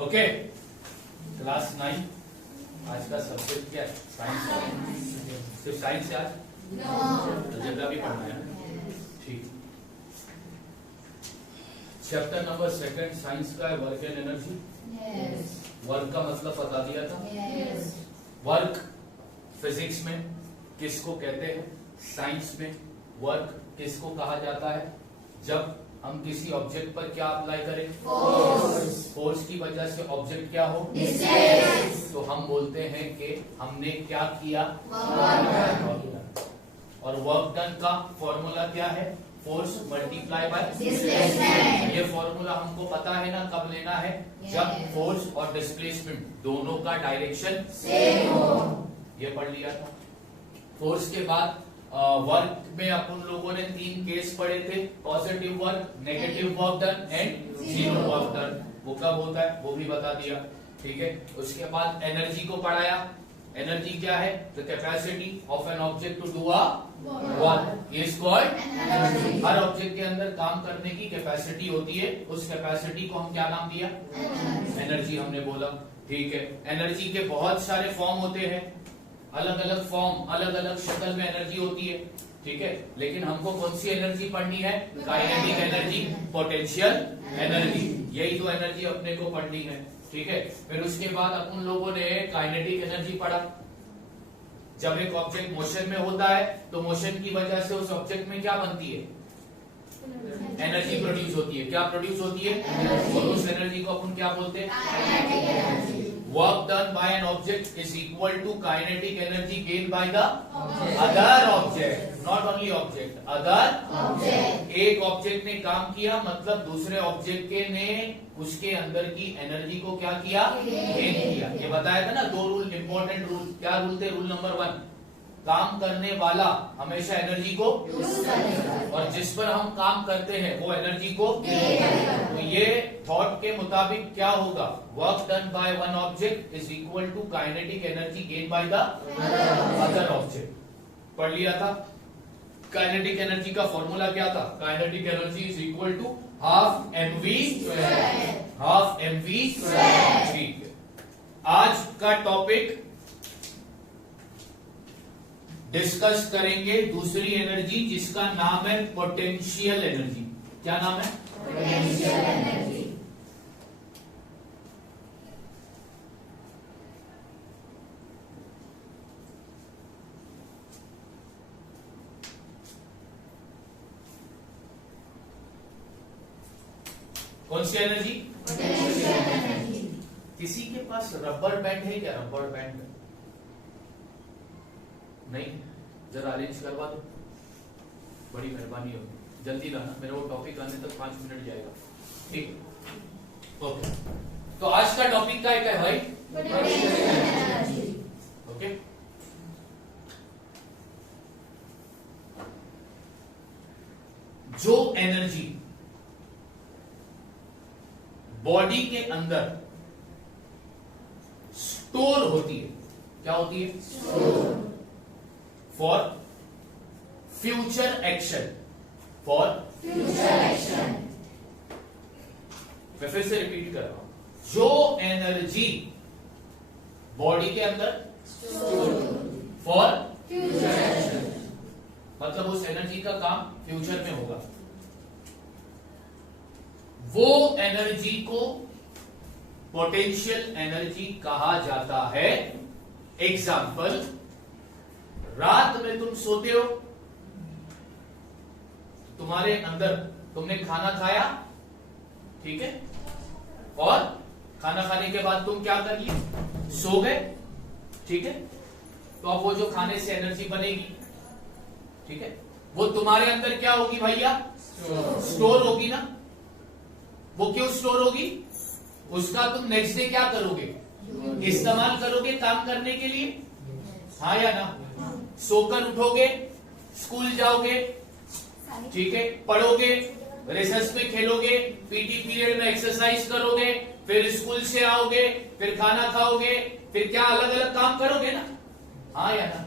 Okay, class 9 आज का subject क्या है? साइंस। सिर्फ साइंस से आज अलजेब्रा भी पढ़ना है। ठीक, चैप्टर नंबर 2 साइंस का है वर्क एंड एनर्जी। वर्क का मतलब बता दिया था। वर्क फिजिक्स में किसको कहते हैं? साइंस में वर्क किसको कहा जाता है? जब हम किसी ऑब्जेक्ट पर क्या अप्लाई करें? फोर्स की वजह से ऑब्जेक्ट क्या हो? तो हम बोलते हैं कि हमने क्या किया? और वर्क डन का फॉर्मूला क्या है? Force multiply by displacement. ये फॉर्मूला हमको पता है ना कब लेना है? जब फोर्स और डिस्प्लेसमेंट दोनों का डायरेक्शन सेम हो। ये पढ़ लिया था। फोर्स के बाद वर्क में अपन लोगों ने 3 केस पढ़े थे, positive work, negative work done and zero work done. वो कब होता है वो भी बता दिया। ठीक है, उसके बाद एनर्जी को पढ़ाया। एनर्जी क्या है? The capacity of an object to do a work is called energy. हर ऑब्जेक्ट के अंदर काम करने की कैपेसिटी होती है, उस कैपेसिटी को हम क्या नाम दिया? एनर्जी हमने बोला। ठीक है, एनर्जी के बहुत सारे फॉर्म होते हैं, अलग अलग फॉर्म, अलग अलग शक्ल में एनर्जी होती है। ठीक है, लेकिन हमको कौन सी एनर्जी पढ़नी है? काइनेटिक एनर्जी, पोटेंशियल एनर्जी, यही तो एनर्जी अपने को पढ़नी है। ठीक है, फिर उसके बाद अपन लोगों ने काइनेटिक एनर्जी पढ़ा। जब एक ऑब्जेक्ट मोशन में होता है तो मोशन की वजह से उस ऑब्जेक्ट में क्या बनती है? एनर्जी प्रोड्यूस होती है। क्या प्रोड्यूस होती है? और उस एनर्जी को अपन क्या बोलते हैं? Work done by an object is equal to kinetic energy gain by the other object, not only object, other object. एक ऑब्जेक्ट ने काम किया मतलब दूसरे ऑब्जेक्ट के ने उसके अंदर की एनर्जी को क्या किया? गेन किया। ये बताया था ना 2 रूल, इंपॉर्टेंट रूल। क्या रूल थे? रूल नंबर 1, काम करने वाला हमेशा एनर्जी को यूज करेगा और जिस पर हम काम करते हैं वो एनर्जी को तो ये थॉट के मुताबिक क्या होगा? Work done by one object is equal to kinetic energy gain by the other object. पढ़ लिया था। काइनेटिक एनर्जी का फॉर्मूला क्या था? Kinetic energy is equal to half mv square, half mv square. ठीक है, आज का टॉपिक डिस्कस करेंगे दूसरी एनर्जी जिसका नाम है पोटेंशियल एनर्जी। क्या नाम है? Potential energy. कौन सी एनर्जी? Potential energy. किसी के पास रबर बैंड है क्या? रबर बैंड नहीं? जरा अरेंज करवा दो, बड़ी मेहरबानी होगी। जल्दी लाना, मेरा वो टॉपिक आने तक 5 मिनट जाएगा। ठीक, ओके। तो आज का टॉपिक क्या है भाई? ओके, जो एनर्जी बॉडी के अंदर स्टोर होती है, क्या होती है? Store for future action, for future action. मैं फिर से रिपीट कर रहा हूं। जो एनर्जी बॉडी के अंदर फॉर फ्यूचर एक्शन, मतलब उस एनर्जी का काम फ्यूचर में होगा, वो एनर्जी को पोटेंशियल एनर्जी कहा जाता है। एग्जाम्पल, रात में तुम सोते हो, तुम्हारे अंदर तुमने खाना खाया, ठीक है, और खाना खाने के बाद तुम क्या कर लिए? सो गए, ठीक है। तो अब वो जो खाने से एनर्जी बनेगी, ठीक है, वो तुम्हारे अंदर क्या होगी भैया? स्टोर होगी ना। वो क्यों स्टोर होगी? उसका तुम नेक्स्ट डे क्या करोगे? इस्तेमाल करोगे काम करने के लिए, हाँ या ना? सोकर उठोगे, स्कूल जाओगे, ठीक है, पढ़ोगे, रिसर्च में खेलोगे, पीटी पीरियड में एक्सरसाइज करोगे, फिर स्कूल से आओगे, फिर खाना खाओगे, फिर क्या अलग अलग काम करोगे ना, हाँ या ना?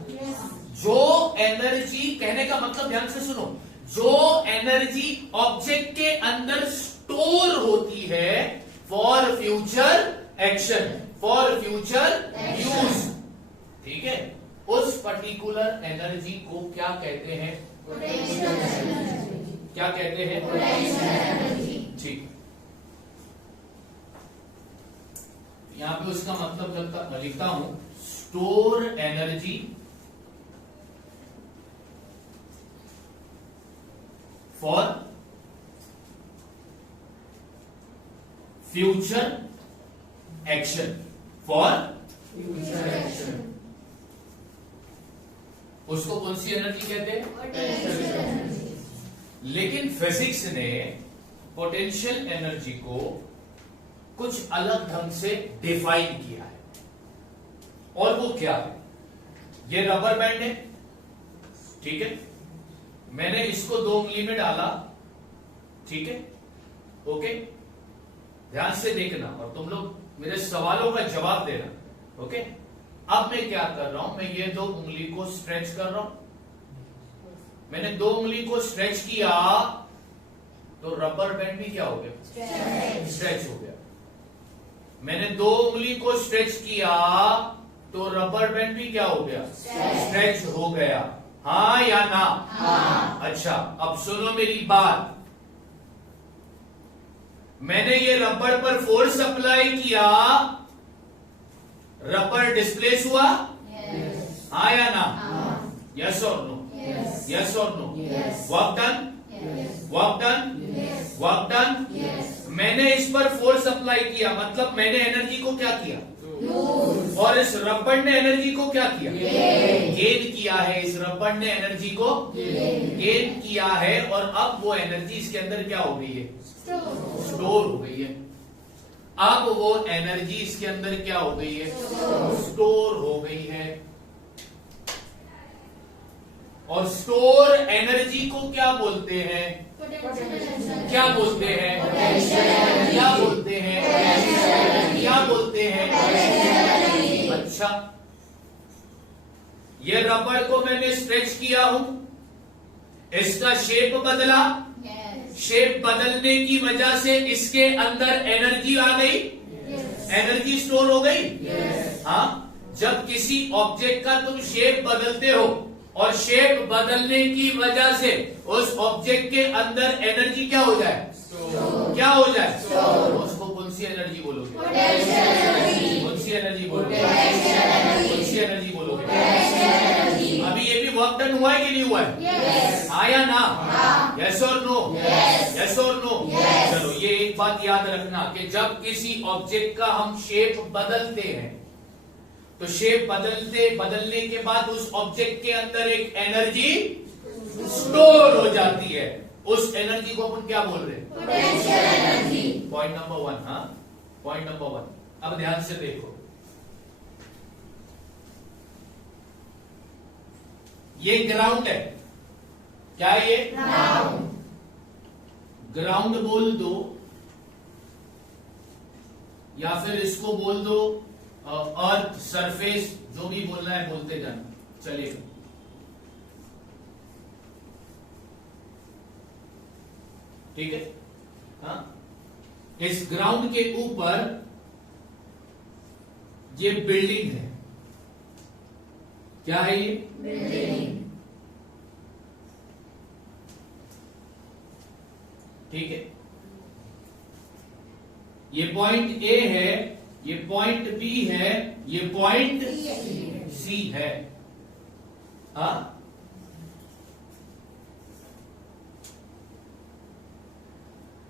जो एनर्जी, कहने का मतलब ध्यान से सुनो, जो एनर्जी ऑब्जेक्ट के अंदर स्टोर होती है for future action for future use. ठीक है, उस पर्टिकुलर एनर्जी को क्या कहते हैं? क्या कहते हैं? ठीक, यहां पे उसका मतलब लिखता हूं, store energy for future action, for future action. उसको कौन सी एनर्जी कहते हैं? लेकिन फिजिक्स ने पोटेंशियल एनर्जी को कुछ अलग ढंग से डिफाइन किया है, और वो क्या है? ये रबर बैंड है, ठीक है, मैंने इसको 2 उंगली में डाला, ठीक है, ओके, ध्यान से देखना और तुम लोग मेरे सवालों का जवाब देना, ओके। अब मैं क्या कर रहा हूं, मैं ये 2 उंगली को स्ट्रेच कर रहा हूं, मैंने 2 उंगली को स्ट्रेच किया तो रबर बैंड भी क्या हो गया? स्ट्रेच हो गया। मैंने 2 उंगली को स्ट्रेच किया तो रबर बैंड भी क्या हो गया? स्ट्रेच हो गया। हाँ या ना? हाँ। अच्छा, अब सुनो मेरी बात, मैंने ये रबर पर फोर्स अप्लाई किया, रबर डिस्प्लेस हुआ? हाँ या ना? यस और नो? यस और no? Work done? Work done? Work done? मैंने इस पर फोर्स अप्लाई किया, मतलब मैंने एनर्जी को क्या किया? और इस रबर ने एनर्जी को क्या किया? गेन किया है। इस रबर ने एनर्जी को गेन किया है, और अब वो एनर्जी इसके अंदर क्या हो गई है? स्टोर हो गई है। अब वो एनर्जी इसके अंदर क्या हो गई है? स्टोर हो गई है। और स्टोर एनर्जी को क्या बोलते हैं? क्या बोलते हैं? क्या बोलते हैं? क्या बोलते हैं? अच्छा, ये रबर को मैंने स्ट्रेच किया हूं, इसका शेप बदला, शेप बदलने की वजह से इसके अंदर एनर्जी आ गई, एनर्जी स्टोर हो गई। हाँ, जब किसी ऑब्जेक्ट का तुम शेप बदलते हो और शेप बदलने की वजह से उस ऑब्जेक्ट के अंदर एनर्जी क्या हो जाए? क्या हो जाए? उसको कौन सी एनर्जी बोलोगे? कौन सी एनर्जी बोलोगे? कौन सी एनर्जी बोलोगे? अभी ये भी वर्क डन हुआ है कि नहीं हुआ है? हाँ या ना? यस और नो? यस और नो? चलो, ये एक बात याद रखना कि जब किसी ऑब्जेक्ट का हम शेप बदलते हैं तो शेप बदलने के बाद उस ऑब्जेक्ट के अंदर एक एनर्जी स्टोर हो जाती है। उस एनर्जी को अपन क्या बोल रहे हैं? Potential energy. Point number 1। हाँ, पॉइंट नंबर 1। अब ध्यान से देखो, ये ग्राउंड है। क्या है ये? ग्राउंड। ग्राउंड बोल दो, या फिर इसको बोल दो अर्थ, सरफेस, जो भी बोलना है बोलते जाना, चलेगा। ठीक है? हाँ, इस ग्राउंड के ऊपर ये बिल्डिंग है। क्या है ये? बिल्डिंग। ठीक है, ये पॉइंट ए है, ये पॉइंट बी है, ये पॉइंट सी है। हाँ,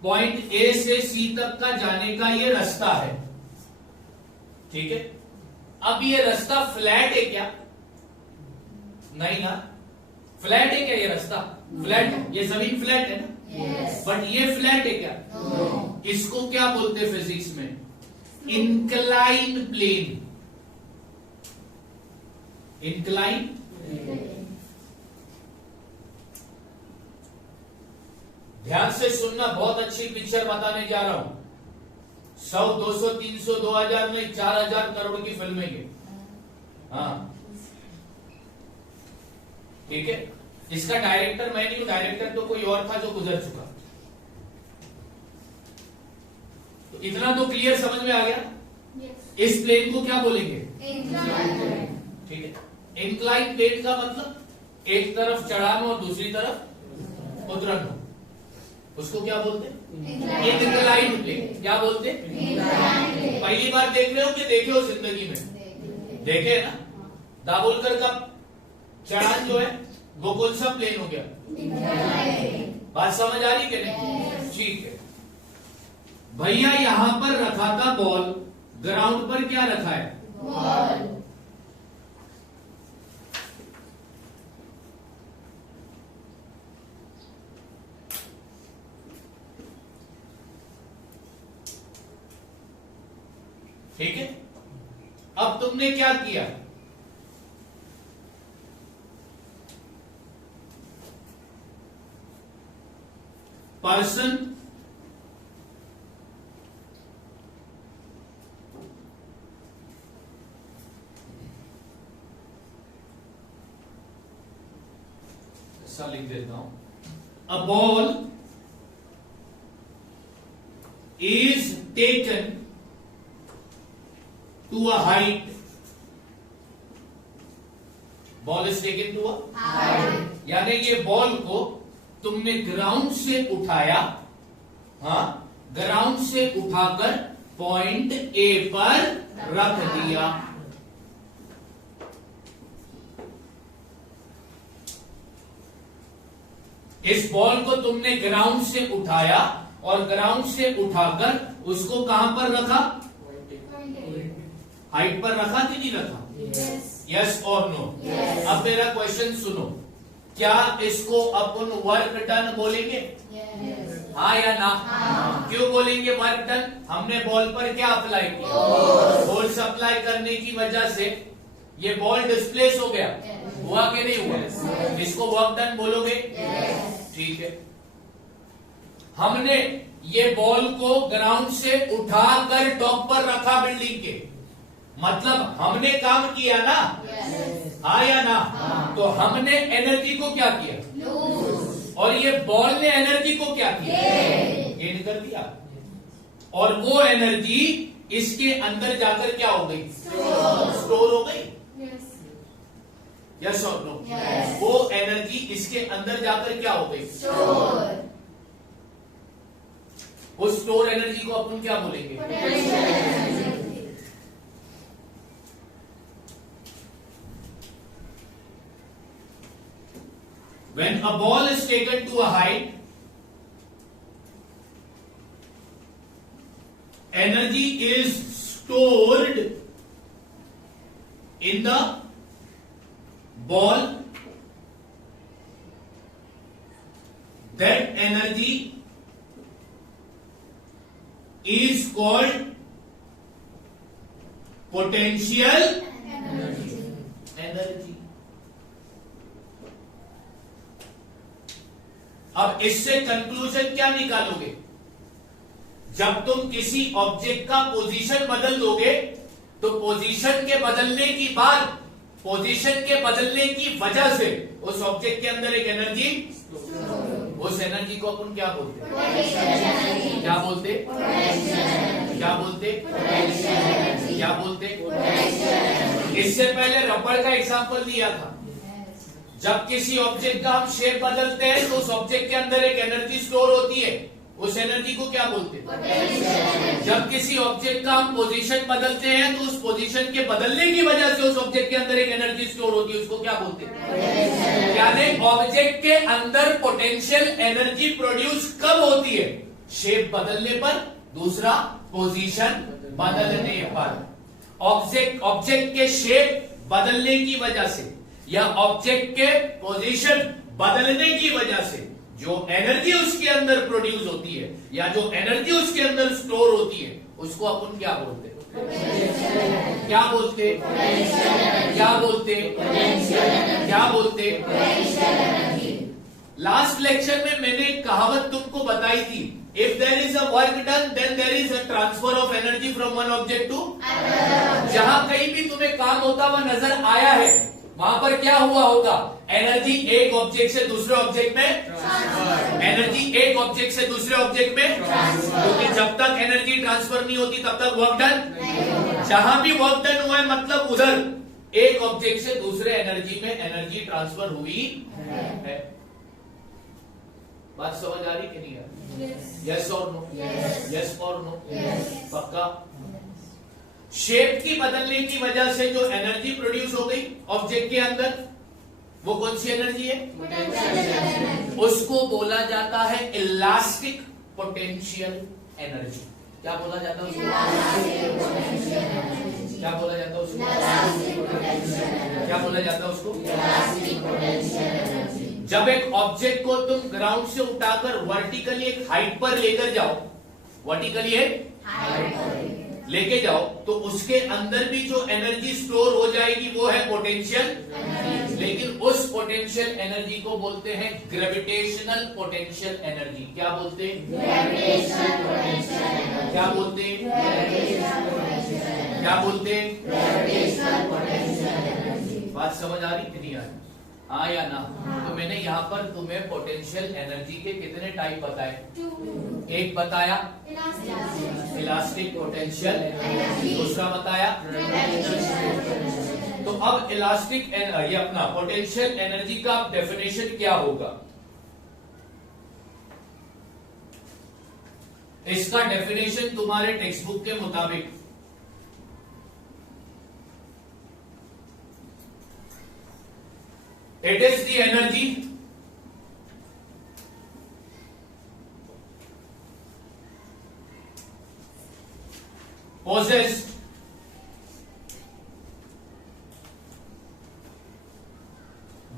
पॉइंट ए से सी तक का जाने का ये रास्ता है। ठीक है, अब ये रास्ता फ्लैट है क्या? नहीं ना, फ्लैट है क्या ये रास्ता? फ्लैट है, ये जमीन फ्लैट है ना? बट ये फ्लैट है क्या? इसको क्या बोलते हैं फिजिक्स में? Incline plane. इंक्लाइन ध्यान से सुनना, बहुत अच्छी पिक्चर बताने जा रहा हूं। 100, 200, 300, 2000 नहीं, 4000 करोड़ की फिल्में ये। हाँ, ठीक है, इसका डायरेक्टर मैं नहीं हूं, डायरेक्टर तो कोई और था जो गुजर चुका। तो इतना तो क्लियर समझ में आ गया। इस प्लेन को क्या बोलेंगे? ठीक है। इंक्लाइन प्लेन का मतलब एक तरफ चढ़ान और दूसरी तरफ उतरन हो, उसको क्या बोलते हैं? Incline plane. क्या बोलते हैं? पहली बार देख रहे हो कि देखे हो जिंदगी में? देखे ना। दाभोलकर का चढ़ान जो है वो कौन सा प्लेन हो गया? बात समझ आ रही कि नहीं? ठीक है भैया, यहां पर रखा था बॉल, ग्राउंड पर क्या रखा है? बॉल। ठीक है। अब तुमने क्या किया? पर्सन ऐसा लिख देता हूं, a ball is taken to a height, ball is taken to a height, यानी ये बॉल को तुमने ग्राउंड से उठाया, हाँ, ग्राउंड से उठाकर पॉइंट ए पर रख दिया। इस बॉल को तुमने ग्राउंड से उठाया और ग्राउंड से उठाकर उसको कहां पर रखा? हाइट पर रखा कि नहीं रखा? यस और नो? अब मेरा क्वेश्चन सुनो, क्या इसको अपन वर्क डन बोलेंगे? हाँ या ना? क्यों बोलेंगे वर्क डन? हमने बॉल पर क्या अप्लाई किया? फोर्स अप्लाई करने की वजह से ये बॉल डिस्प्लेस हो गया, हुआ कि नहीं हुआ? इसको वर्क डन बोलोगे? ठीक है। हमने ये बॉल को ग्राउंड से उठाकर टॉप पर रखा बिल्डिंग के, मतलब हमने काम किया ना? हाँ या ना? तो हमने एनर्जी को क्या किया? और ये बॉल ने एनर्जी को क्या किया? गेन कर दिया। और वो एनर्जी इसके अंदर जाकर क्या हो गई? स्टोर हो गई। यस और नो? वो एनर्जी इसके अंदर जाकर क्या हो गई? उस स्टोर एनर्जी को अपन क्या बोलेंगे? When a ball is taken to a height, energy is stored in the ball. That energy is called potential energy. अब इससे कंक्लूजन क्या निकालोगे? जब तुम किसी ऑब्जेक्ट का पोजीशन बदल दोगे तो पोजीशन के बदलने की बाद, पोजीशन के बदलने की वजह से उस ऑब्जेक्ट के अंदर एक एनर्जी, उस एनर्जी को अपन क्या बोलते हैं? क्या बोलते? क्या बोलते? क्या बोलते? इससे पहले रबड़ का एग्जांपल दिया था। जब किसी ऑब्जेक्ट का हम शेप बदलते हैं तो उस ऑब्जेक्ट के अंदर एक एनर्जी स्टोर होती है, उस एनर्जी को क्या बोलते हैं? जब किसी ऑब्जेक्ट का हम पोजीशन बदलते हैं तो उस पोजीशन के बदलने की वजह से उस ऑब्जेक्ट के अंदर एक एनर्जी स्टोर होती है, उसको क्या बोलते हैं? यानी ऑब्जेक्ट के अंदर पोटेंशियल एनर्जी प्रोड्यूस कब होती है? शेप बदलने पर, दूसरा पोजीशन बदलने पर। ऑब्जेक्ट के शेप बदलने की वजह से या ऑब्जेक्ट के पोजीशन बदलने की वजह से जो एनर्जी उसके अंदर प्रोड्यूस होती है या जो एनर्जी उसके अंदर स्टोर होती है, उसको अपन क्या बोलते हैं? क्या बोलते? क्या बोलते? क्या बोलते? लास्ट लेक्चर में मैंने एक कहावत तुमको बताई थी, if there is a work done then there is a transfer of energy from one object to. जहां कहीं भी तुम्हें काम होता हुआ नजर आया है वहां पर क्या हुआ होगा, एनर्जी एक ऑब्जेक्ट से दूसरे ऑब्जेक्ट में, एनर्जी एक ऑब्जेक्ट से दूसरे ऑब्जेक्ट में, क्योंकि जब तक एनर्जी ट्रांसफर नहीं होती तब तक वर्क डन, जहां भी वर्क डन हुआ है मतलब उधर एक ऑब्जेक्ट से दूसरे एनर्जी में एनर्जी ट्रांसफर हुई है। बात समझ आ रही कि नहीं आ रही? यस और नो, यस और नो, पक्का। शेप की बदलने की वजह से जो एनर्जी प्रोड्यूस हो गई ऑब्जेक्ट के अंदर, वो कौन सी एनर्जी है, उसको बोला जाता है इलास्टिक पोटेंशियल एनर्जी। क्या बोला जाता है उसको, क्या बोला जाता है उसको, क्या बोला जाता है उसको। जब एक ऑब्जेक्ट को तुम ग्राउंड से उठाकर वर्टिकली एक हाइट पर लेकर जाओ, वर्टिकली एक लेके जाओ, तो उसके अंदर भी जो एनर्जी स्टोर हो जाएगी वो है पोटेंशियल, लेकिन उस पोटेंशियल एनर्जी को बोलते हैं ग्रेविटेशनल पोटेंशियल एनर्जी। क्या बोलते हैं, ग्रेविटेशनल पोटेंशियल एनर्जी। क्या बोलते हैं, क्या बोलते हैं, ग्रेविटेशनल पोटेंशियल एनर्जी। बात समझ आ रही कि नहीं आ रही, हाँ या ना? तो मैंने यहाँ पर तुम्हें पोटेंशियल एनर्जी के कितने टाइप बताए, एक बताया इलास्टिक पोटेंशियल, दूसरा बताया, तो अब इलास्टिक ये अपना पोटेंशियल एनर्जी का डेफिनेशन क्या होगा, इसका डेफिनेशन तुम्हारे टेक्स्ट बुक के मुताबिक it is the energy possessed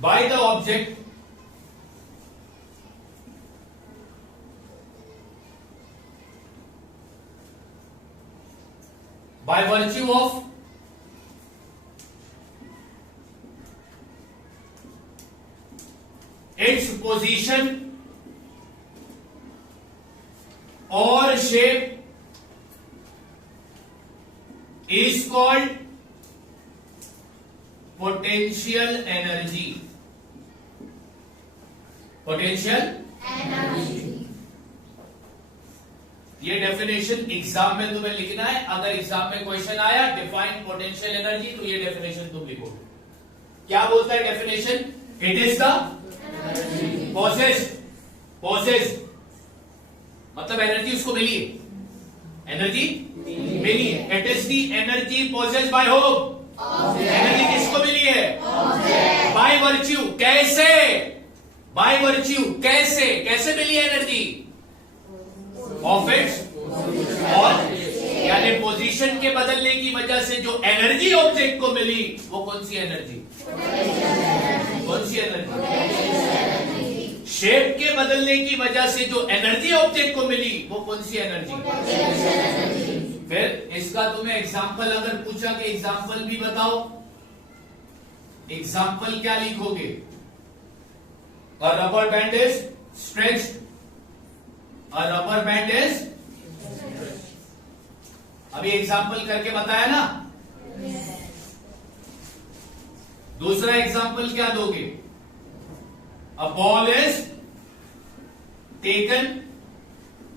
by the object by virtue of its position or shape is called potential energy. Potential energy. ये डेफिनेशन एग्जाम में तुम्हें लिखना है। अगर एग्जाम में क्वेश्चन आया डिफाइन पोटेंशियल एनर्जी, तो ये डेफिनेशन तुम लिखोगे। क्या बोलता है definition, it is the possessed मतलब एनर्जी उसको मिली है, एनर्जी मिली है। It is the energy possessed bye home, energy किसको मिली है, बाय वर्च्यू। कैसे, बाय वर्च्यू कैसे मिली एनर्जी, ऑफ इट्स, और यानी पोजीशन के बदलने की वजह से जो एनर्जी ऑब्जेक्ट को मिली वो कौन सी एनर्जी, कौन सी एनर्जी, शेप के बदलने की वजह से जो एनर्जी ऑब्जेक्ट को मिली वो कौन सी एनर्जी। फिर इसका तुम्हें एग्जाम्पल अगर पूछा कि एग्जाम्पल भी बताओ, एग्जाम्पल क्या लिखोगे, अ rubber band is stretched, a rubber band is, अभी एग्जाम्पल करके बताया ना। दूसरा एग्जाम्पल क्या दोगे, a ball is taken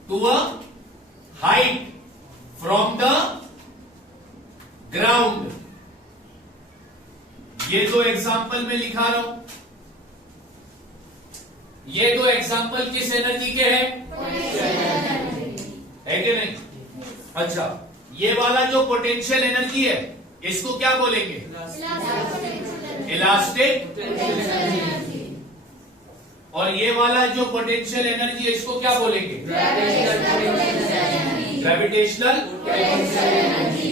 to a height from the ground। ये दो एग्जाम्पल में लिखा रहा हूं, ये दो एग्जाम्पल किस एनर्जी के हैं, है कि नहीं। अच्छा, ये वाला जो पोटेंशियल एनर्जी है इसको क्या बोलेंगे, इलास्टिक, और ये वाला जो पोटेंशियल एनर्जी है इसको क्या बोलेंगे, ग्रेविटेशनल एनर्जी।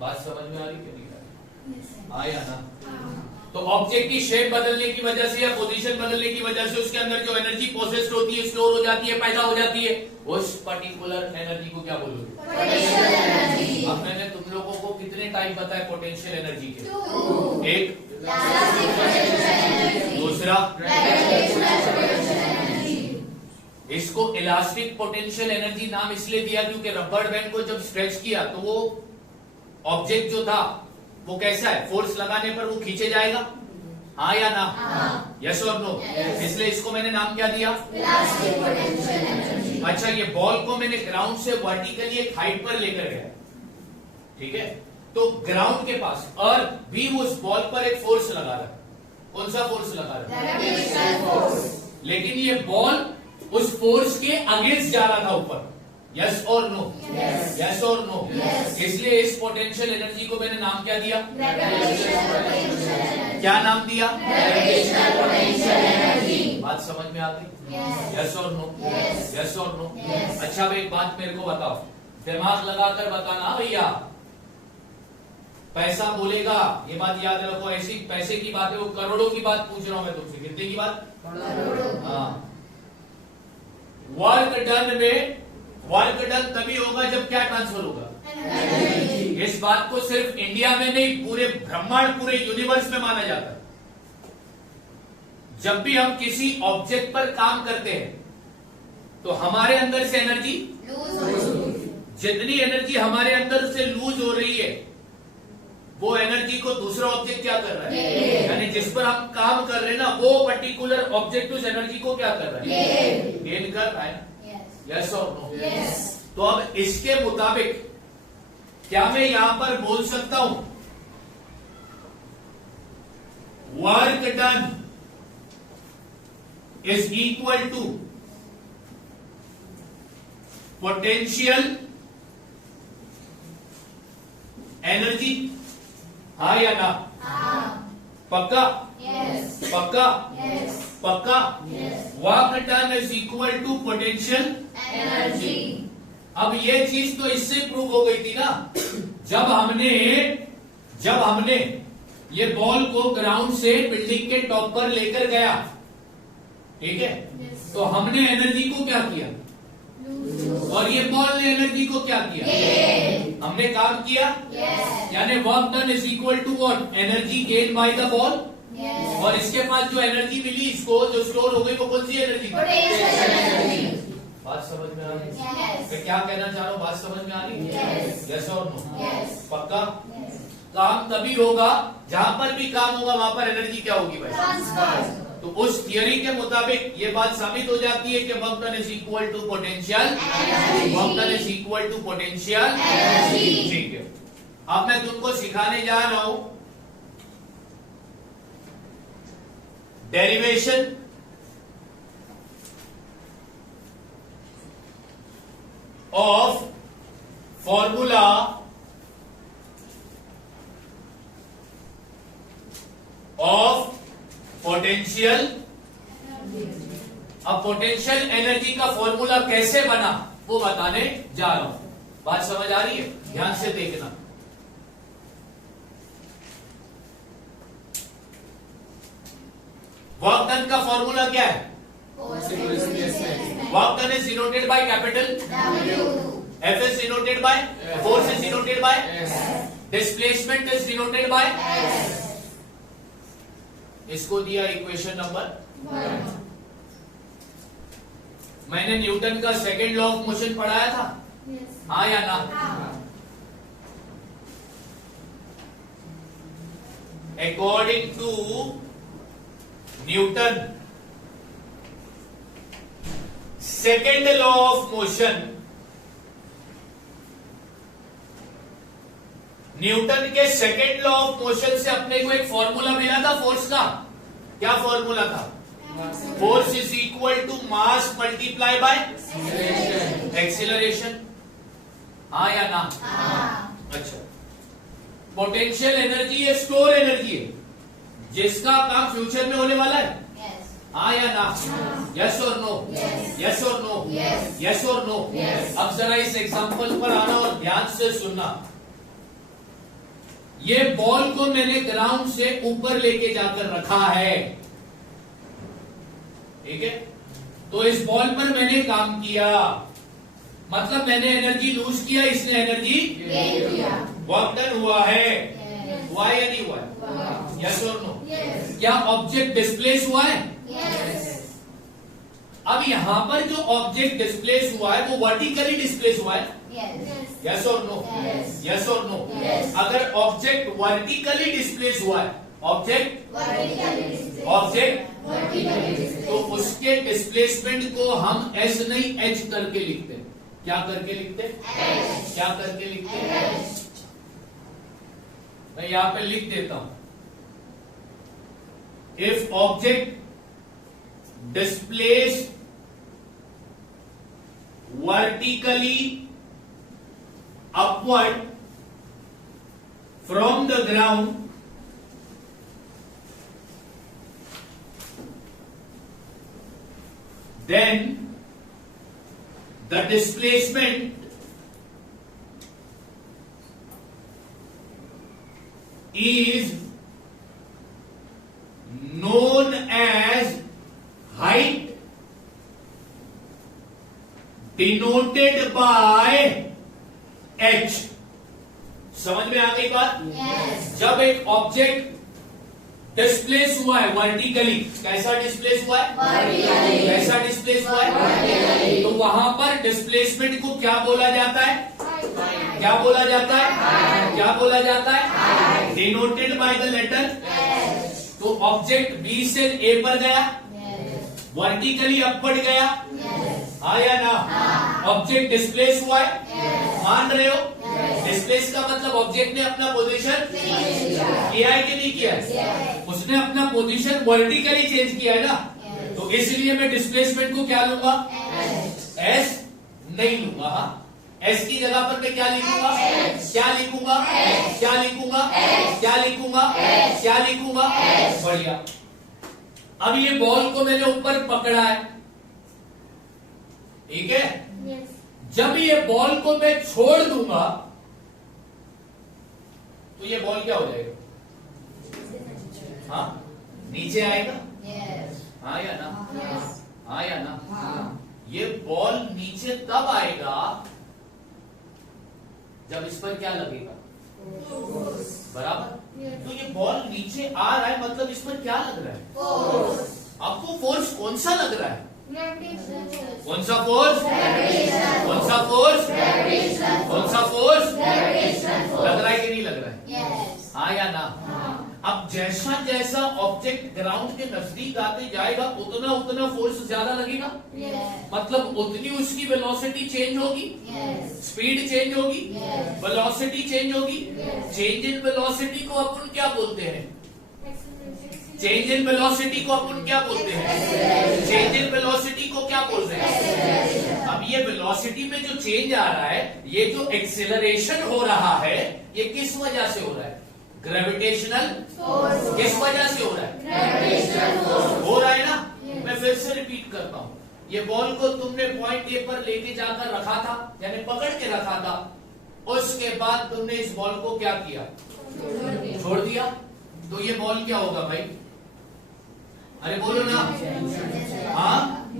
बात समझ में आ रही कि नहीं आ रही, आया ना। तो ऑब्जेक्ट की शेप बदलने की वजह से या पोजीशन बदलने की वजह से उसके अंदर जो एनर्जी प्रोसेस्ड होती है, स्टोर हो जाती है, पैदा हो जाती है, उस पर्टिकुलर एनर्जी को क्या बोलोगे, पोटेंशियल एनर्जी। अब मैंने तुम लोगों को कितने टाइप बताए पोटेंशियल एनर्जी के, एक, दूसरा, इसको इलास्टिक पोटेंशियल एनर्जी नाम इसलिए दिया क्योंकि रबर बैंड को जब स्ट्रेच किया तो वो ऑब्जेक्ट जो था वो कैसा है, फोर्स लगाने पर वो खींचे जाएगा, हाँ या ना, यस और नो, इसलिए इसको मैंने नाम क्या दिया, इलास्टिक पोटेंशियल एनर्जी। अच्छा ये बॉल को मैंने ग्राउंड से वर्टिकली एक हाइट पर लेकर गया, ठीक है, तो ग्राउंड के पास अर्थ भी उस बॉल पर एक फोर्स लगा रहा है, कौन सा फोर्स लगा रहा है, ग्रेविटेशनल फोर्स। लेकिन ये बॉल उस फोर्स के अगेंस्ट जा रहा था ऊपर, यस और नो, यस और नो, इसलिए इस पोटेंशियल एनर्जी को मैंने नाम क्या दिया, ग्रेविटेशनल पोटेंशियल एनर्जी। क्या नाम दिया, ग्रेविटेशनल पोटेंशियल एनर्जी। बात समझ में आ गई, यस और नो, Yes. यस और नो। Yes. अच्छा भाई एक बात मेरे को बताओ, दिमाग लगाकर बताना भैया, पैसा बोलेगा ये बात याद रखो, ऐसी पैसे की बात है, वो करोड़ों की बात पूछ रहा हूं मैं तुमसे, कितने की बात, हाँ, वर्क डन तभी होगा जब क्या ट्रांसफर होगा, इस बात को सिर्फ इंडिया में नहीं पूरे ब्रह्मांड पूरे यूनिवर्स में माना जाता है। जब भी हम किसी ऑब्जेक्ट पर काम करते हैं तो हमारे अंदर से एनर्जी, जितनी एनर्जी हमारे अंदर से लूज हो रही है वो एनर्जी को दूसरा ऑब्जेक्ट क्या कर रहा है, यानी जिस पर हम काम कर रहे हैं ना वो पर्टिकुलर ऑब्जेक्ट उस एनर्जी को क्या कर रहा है, गेन कर रहा है, यस और नो। तो अब इसके मुताबिक क्या मैं यहां पर बोल सकता हूं work done is equal to potential energy, हाँ या ना, पक्का, पक्का, पक्का, work done is equal to potential energy. अब ये चीज तो इससे प्रूव हो गई थी ना, जब हमने ये बॉल को ग्राउंड से बिल्डिंग के टॉप पर लेकर गया, ठीक है, तो हमने एनर्जी को क्या किया और ये बॉल ने एनर्जी को क्या किया, हमने काम किया, यानी work done is equal to what, energy gain by the ball, और इसके पास जो एनर्जी मिली इसको जो स्टोर हो गई वो कौन सी एनर्जी, बात समझ में आ रही, मैं क्या कहना चाह रहा हूँ, बात समझ में आ रही, यस और नो, पक्का। काम तभी होगा जहां पर भी काम होगा वहां पर एनर्जी क्या होगी भाई, तो उस थियरी के मुताबिक ये बात साबित हो जाती है कि work done is equal to potential, work done is equal to potential, ठीक है। अब मैं तुमको सिखाने जा रहा हूं derivation of formula of potential. अब पोटेंशियल एनर्जी का फॉर्मूला कैसे बना वो बताने जा रहा हूं, बात समझ आ रही है, ध्यान से देखना। वर्क डन का फॉर्मूला क्या है, work done is denoted by capital F is denoted by, force is denoted by, displacement is denoted by, इसको दिया इक्वेशन नंबर 1। मैंने न्यूटन का सेकेंड लॉ ऑफ मोशन पढ़ाया था, हाँ या ना, according to Newton second law of motion, Newton के सेकेंड लॉ ऑफ मोशन से अपने को एक फॉर्मूला मिला था फोर्स का, क्या फॉर्मूला था, force is equal to mass multiply by acceleration, हाँ या ना, अच्छा। पोटेंशियल एनर्जी है स्टोर एनर्जी है जिसका काम फ्यूचर में होने वाला है, हाँ या ना, यस और नो, यस और नो, यस और नो। अब जरा इस एग्जांपल पर आना और ध्यान से सुनना। ये बॉल को मैंने ग्राउंड से ऊपर लेके जाकर रखा है, ठीक है, तो इस बॉल पर मैंने काम किया, मतलब मैंने एनर्जी लूज किया, इसने एनर्जी वर्क डन हुआ है, हुआ या नहीं हुआ है, यस और नो। क्या ऑब्जेक्ट डिस्प्लेस हुआ है, अब यहां पर जो ऑब्जेक्ट डिस्प्लेस हुआ है वो वर्टिकली डिस्प्लेस हुआ है, यस और नो, Yes. यस और नो। Yes. अगर ऑब्जेक्ट वर्टिकली डिस्प्लेस हुआ है, ऑब्जेक्ट तो उसके डिस्प्लेसमेंट को हम एस नहीं एच करके लिखते हैं। क्या करके लिखते हैं? क्या करके लिखते हैं? मैं यहां पे लिख देता हूं, if object displace vertically upward from the ground, then the displacement is known as height denoted by H। समझ में आ गई बात? जब एक ऑब्जेक्ट डिस्प्लेस हुआ है वर्टिकली, कैसा डिस्प्लेस हुआ है? कैसा डिस्प्लेस हुआ है? तो वहां पर डिस्प्लेसमेंट को क्या बोला जाता है? क्या बोला जाता है? क्या बोला जाता है? Denoted by the letter. तो ऑब्जेक्ट बी से ए पर गया, वर्टिकली अपवर्ड गया, आया ना? ऑब्जेक्ट डिस्प्लेस हुआ है, मान रहे हो? डिस्प्लेस का मतलब ऑब्जेक्ट ने अपना पोजीशन किया है कि नहीं किया है? उसने अपना पोजीशन वर्टिकली चेंज किया है ना, तो इसलिए मैं डिस्प्लेसमेंट को क्या लूंगा? एस नहीं लूंगा। एस की जगह पर मैं क्या लिखूंगा? क्या लिखूंगा? क्या लिखूंगा? क्या लिखूंगा? क्या लिखूंगा? बढ़िया। अब ये बॉल को मैंने ऊपर पकड़ा है, ठीक है? जब ये बॉल को मैं छोड़ दूंगा तो ये बॉल क्या हो जाएगा? हाँ, नीचे आएगा, हाँ या ना? हाँ या ना? ये बॉल नीचे तब आएगा जब इस पर क्या लगेगा? बराबर। तो ये बॉल नीचे आ रहा है मतलब इस पर क्या लग रहा है? आपको फोर्स कौन सा लग रहा है? कौन सा फोर्स? कौन सा फोर्स? कौन सा फोर्स? लग रहा है कि नहीं लग रहा है? हाँ या ना? अब जैसा जैसा ऑब्जेक्ट ग्राउंड के नजदीक आते जाएगा उतना उतना फोर्स ज्यादा लगेगा, मतलब उतनी उसकी वेलोसिटी चेंज होगी, स्पीड चेंज होगी, वेलोसिटी चेंज होगी। चेंज इन वेलोसिटी को अपन क्या बोलते हैं? चेंज इन वेलोसिटी को अपन क्या बोलते हैं? चेंज इन वेलोसिटी को क्या बोलते हैं? अब ये वेलोसिटी में जो चेंज आ रहा है, ये जो एक्सेलरेशन हो रहा है, ये किस वजह से हो रहा है? Gravitational force. किस वजह से हो रहा है? Gravitational force. हो रहा है ना? मैं फिर से रिपीट करता हूँ, ये बॉल को तुमने पॉइंट ए पर लेके जाकर रखा था, यानी पकड़ के रखा था, उसके बाद तुमने इस बॉल को क्या किया? छोड़ दिया। तो ये बॉल क्या होगा भाई? अरे बोलो ना। हाँ,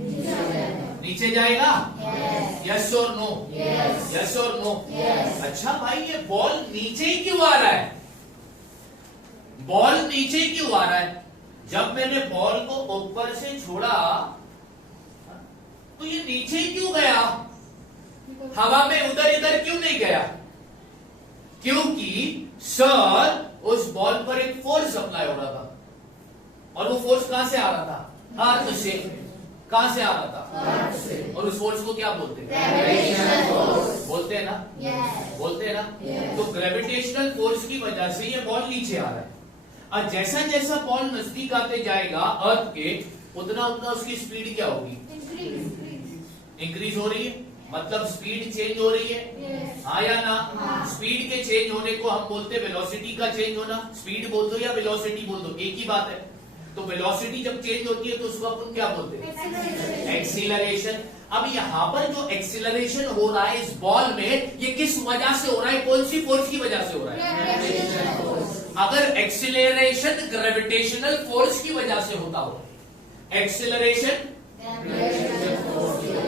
नीचे जाएगा, यस और नो? यस और नो? अच्छा भाई, ये बॉल नीचे ही क्यों आ रहा है? बॉल नीचे ही क्यों आ रहा है? जब मैंने बॉल को ऊपर से छोड़ा तो ये नीचे ही क्यों गया? हवा में उधर इधर क्यों नहीं गया? क्योंकि सर उस बॉल पर एक फोर्स अप्लाई हो रहा था, और वो फोर्स कहां से आ रहा था? अर्थ से। कहां से आ रहा था? अर्थ से। और उस फोर्स को क्या बोलते हैं? Gravitational force. बोलते हैं ना? बोलते हैं ना? तो ग्रेविटेशनल फोर्स की वजह से ये बॉल नीचे आ रहा है, और जैसा जैसा बॉल नजदीक आते जाएगा अर्थ के, उतना उतना उसकी स्पीड क्या होगी? इंक्रीज हो रही है, मतलब स्पीड चेंज हो रही है। हाँ या ना? स्पीड के चेंज होने को हम बोलते हैं वेलोसिटी का चेंज होना। स्पीड बोल दो या वेलोसिटी बोल दो, एक ही बात है। तो वेलोसिटी जब चेंज होती है तो उसको अपन क्या बोलते हैं? एक्सीलरेशन। अब यहाँ पर जो एक्सीलरेशन हो रहा है इस बॉल में, ये किस वजह से हो रहा है? कौन सी फोर्स की वजह से हो रहा है? अगर एक्सीलरेशन ग्रेविटेशनल फोर्स की वजह से होता हो, एक्सीलरेशन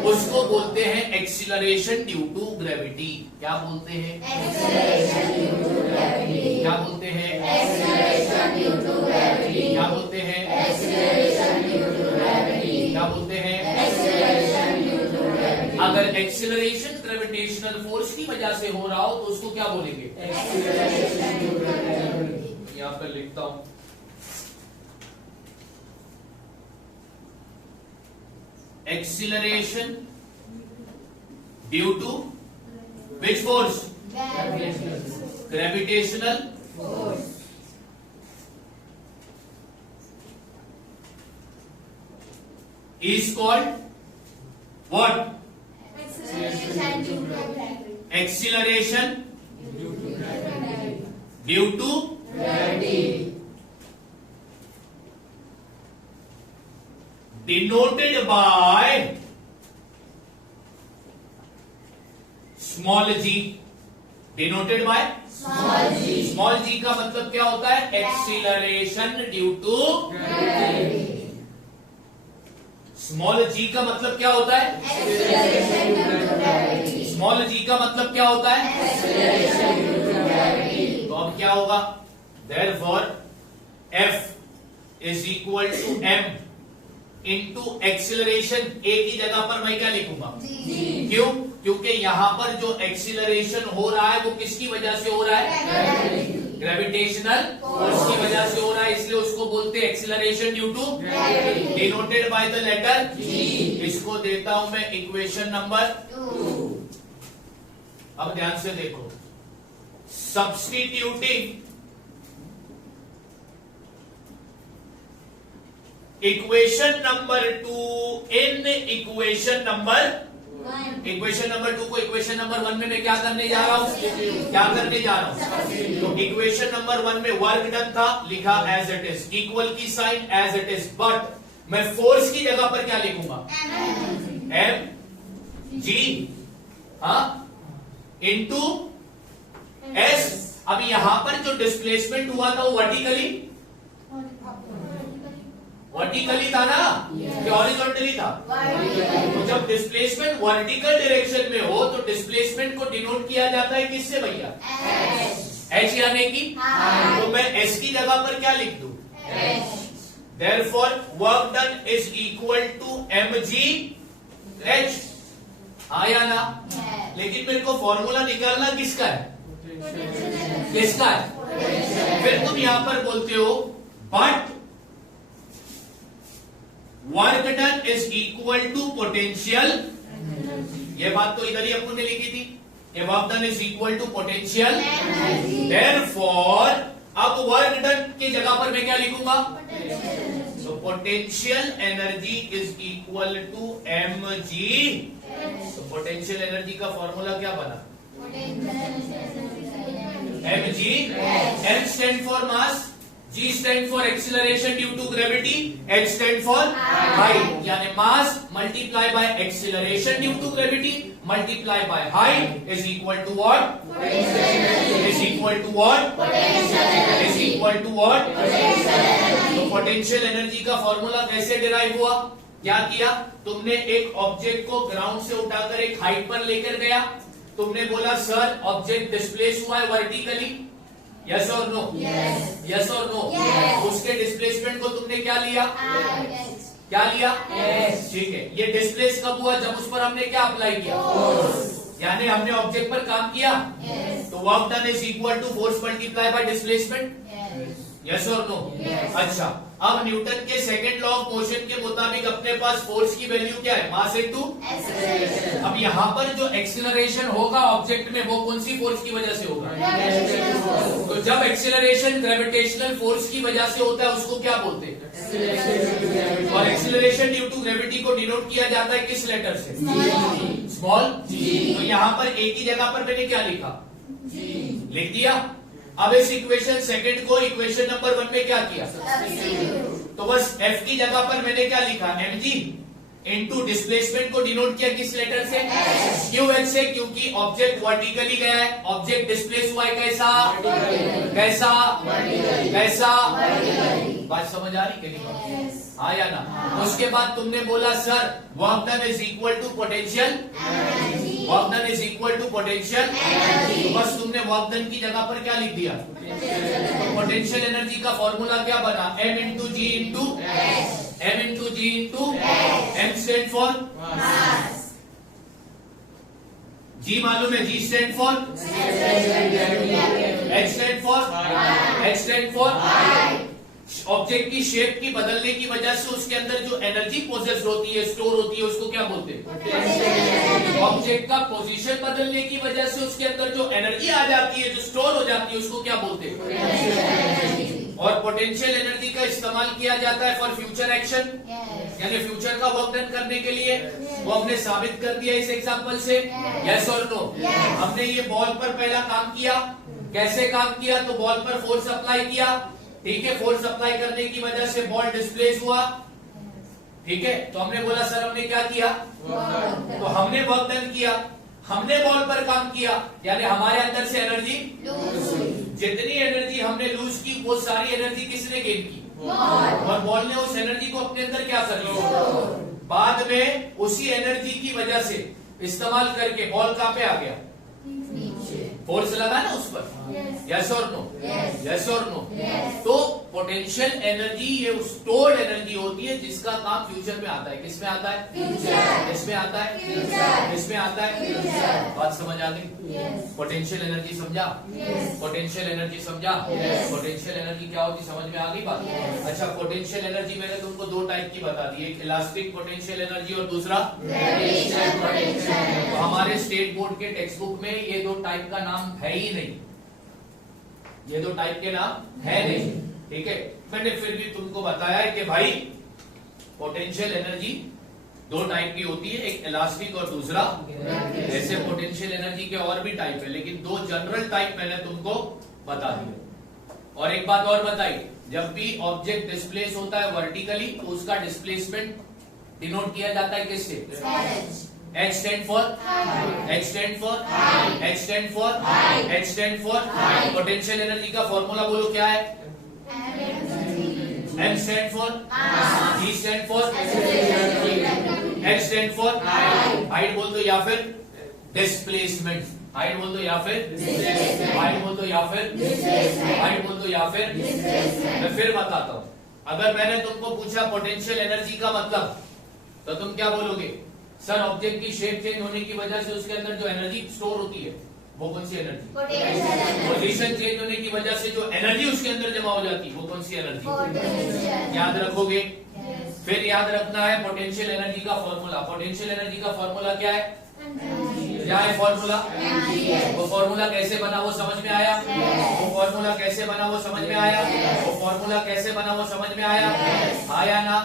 उसको बोलते हैं एक्सीलरेशन ड्यू टू ग्रेविटी। क्या बोलते हैं? Acceleration due to gravity. क्या बोलते हैं? Acceleration due to gravity. क्या बोलते हैं? Acceleration due to gravity. क्या बोलते हैं? एक्सीलरेशन ग्रेविटेशनल फोर्स की वजह से हो रहा हो तो उसको क्या बोलेंगे? यहां पर लिखता हूं, acceleration due to which force? Gravitational is called what? Acceleration due to denoted by small g. Denoted by small g का मतलब क्या होता है? एक्सीलरेशन ड्यू टू स्मॉल जी का मतलब क्या होता है? स्मॉल जी का मतलब क्या होता है? तो अब क्या होगा? Therefore F is equal to m into acceleration. A की जगह पर मैं क्या लिखूंगा? क्यों? क्योंकि यहां पर जो एक्सीलरेशन हो रहा है वो किसकी वजह से हो रहा है? ग्रेविटेशनल फोर्स की वजह से हो रहा है, इसलिए उसको बोलते हैं acceleration due to, denoted by the letter G. इसको देता हूं मैं इक्वेशन नंबर 2. अब ध्यान से देखो, substituting equation number 2 in equation number 2 को इक्वेशन नंबर 1 में मैं क्या करने जा रहा हूं? तो इक्वेशन नंबर 1 में वर्क डन था, लिखा एज इट इज, इक्वल की sign as it is, but मैं फोर्स की जगह पर क्या लिखूंगा? M G into S. अब यहां पर जो डिस्प्लेसमेंट हुआ था वो वर्टिकली था ना, कि हॉरिजॉन्टली था? तो जब डिस्प्लेसमेंट वर्टिकल डायरेक्शन में हो तो डिस्प्लेसमेंट को डिनोट किया जाता है किससे भैया? एच यानी कि, तो मैं एस की जगह पर क्या लिख दूं? Therefore work done is equal to mg h. आया ना? लेकिन मेरे को फॉर्मूला निकालना किसका है? फिर तुम यहां पर बोलते हो but work done is equal to potential. ये बात तो इधर ही अपन ने लिखी थी, work done is equal to potential. Therefore अब वर्क डन की जगह पर मैं क्या लिखूंगा? तो potential energy is equal to mg. तो पोटेंशियल एनर्जी का फॉर्मूला क्या बना? mg. m stand for mass, G stand for acceleration due to gravity, H stand for height. यानी mass multiply by acceleration due to gravity multiply by height is equal to what? Is equal to what? Is equal to what? तो potential energy का formula कैसे derive हुआ? क्या किया तुमने? एक object को ग्राउंड से उठाकर एक हाइट पर लेकर गया, तुमने बोला सर ऑब्जेक्ट डिस्प्लेस हुआ है वर्टिकली, यस और नो? यस और नो? उसके डिस्प्लेसमेंट को तुमने क्या लिया? क्या लिया? ठीक है. ये डिस्प्लेस कब हुआ? जब उस पर हमने क्या अप्लाई किया? यानी हमने ऑब्जेक्ट पर काम किया. तो work done is equal to force multiply by displacement. Yes और नो? अच्छा, अब न्यूटन के सेकंड लॉ ऑफ मोशन के मुताबिक अपने पास फोर्स की वैल्यू क्या है? Mass into acceleration. अब यहाँ पर जो एक्सीलरेशन होगा ऑब्जेक्ट में वो कौन सी फोर्स की वजह से होगा? तो जब एक्सीलरेशन ग्रेविटेशनल फोर्स की वजह से होता है उसको क्या बोलते हैं? और एक्सीलरेशन ड्यू टू ग्रेविटी को डिनोट किया जाता है किस लेटर से? स्मॉल जी. तो यहाँ पर एक ही जगह पर मैंने क्या लिखा? लिख दिया. अब इस इक्वेशन सेकंड को इक्वेशन नंबर 1 में क्या किया? तो बस F की जगह पर मैंने क्या लिखा? mg इनटू डिस्प्लेसमेंट को डिनोट किया किस लेटर से? क्यों H से? क्योंकि ऑब्जेक्ट वर्टिकली गया है, ऑब्जेक्ट डिस्प्लेस हुआ है कैसा? कैसा? कैसा? बात समझ आ रही कि नहीं? हाँ या ना? उसके बाद तुमने बोला sir work done is equal to potential, work done is equal to potential. तो बस तुमने वर्क डन की जगह पर क्या लिख दिया? पोटेंशियल एनर्जी का फॉर्मूला क्या बना? m into G into m into G into m stand for G मालूम है, G stand for, H stand for, H stand for object की शेप की बदलने की वजह से उसके अंदर जो एनर्जी प्रोसेस होती है, स्टोर होती है, उसको क्या बोलते हैं? ऑब्जेक्ट का पोजीशन बदलने की वजह से उसके अंदर जो एनर्जी आ जाती है, जो स्टोर हो जाती है, उसको क्या बोलते हैं? और पोटेंशियल एनर्जी का इस्तेमाल किया जाता है फॉर फ्यूचर एक्शन, यानी फ्यूचर का वर्क डन करने के लिए। वो हमने साबित कर दिया इस एग्जांपल से, यस और नो। हमने ये बॉल पर पहला काम किया, कैसे काम किया? तो बॉल पर फोर्स अप्लाई किया, ठीक है। फोर्स अप्लाई करने की वजह से बॉल डिस्प्लेस हुआ, ठीक है। तो हमने बोला सर हमने क्या किया? तो हमने वर्क डन किया, हमने बॉल पर काम किया, यानी हमारे अंदर से एनर्जी, जितनी एनर्जी हमने लूज की वो सारी एनर्जी किसने गेन की? और बॉल ने उस एनर्जी को अपने अंदर क्या कर लिया? बाद में उसी एनर्जी की वजह से इस्तेमाल करके बॉल कहां पे आ गया? फोर्स लगा ना उस पर, यस और नो, यस और नो। तो पोटेंशियल एनर्जी ये स्टोर्ड एनर्जी होती है जिसका काम फ्यूचर में आता है। किसमें आता है? किसमें आता है? किसमें आता है? बात समझ आ गई? पोटेंशियल एनर्जी समझा? पोटेंशियल एनर्जी समझा? पोटेंशियल एनर्जी क्या होती समझ में आ गई बात? अच्छा, पोटेंशियल एनर्जी मैंने तुमको दो टाइप की बता दी, एक इलास्टिक पोटेंशियल एनर्जी और दूसरा, तो हमारे स्टेट बोर्ड के टेक्स्ट बुक में ये दो टाइप का नाम है ही नहीं, ये दो टाइप के नाम है नहीं, ठीक है। मैंने फिर भी तुमको बताया है कि भाई पोटेंशियल एनर्जी दो टाइप की होती है, एक इलास्टिक और दूसरा, ऐसे पोटेंशियल एनर्जी के और भी टाइप है, लेकिन दो जनरल टाइप मैंने तुमको बता दिए। और एक बात और बताई, जब भी ऑब्जेक्ट डिस्प्लेस होता है वर्टिकली तो उसका डिस्प्लेसमेंट डिनोट किया जाता है किससे? H stand for, H stand for, H stand for, H stand for। Potential energy का फॉर्मूला बोलो क्या है? M stand for, G stand for, H stand for height बोल दो या फिर डिस्प्लेसमेंट, हाइट बोल दो या फिर हाइट बोल दो या फिर हाइट बोल दो या फिर। मैं फिर बताता हूं, अगर मैंने तुमको पूछा पोटेंशियल एनर्जी का मतलब, तो तुम क्या बोलोगे? सर ऑब्जेक्ट की शेप चेंज होने की वजह से उसके अंदर जो एनर्जी स्टोर होती है वो कौन सी एनर्जी? पोजीशन चेंज होने की वजह से जो एनर्जी उसके अंदर जमा हो जाती है वो कौन सी एनर्जी? याद रखोगे? फिर याद रखना है पोटेंशियल एनर्जी का फॉर्मूला। पोटेंशियल एनर्जी का फॉर्मूला क्या है? क्या है फॉर्मूला? वो फॉर्मूला कैसे बना वो समझ में आया? वो फॉर्मूला कैसे बना वो समझ में आया? वो फॉर्मूला कैसे बना वो समझ में आया? आया ना?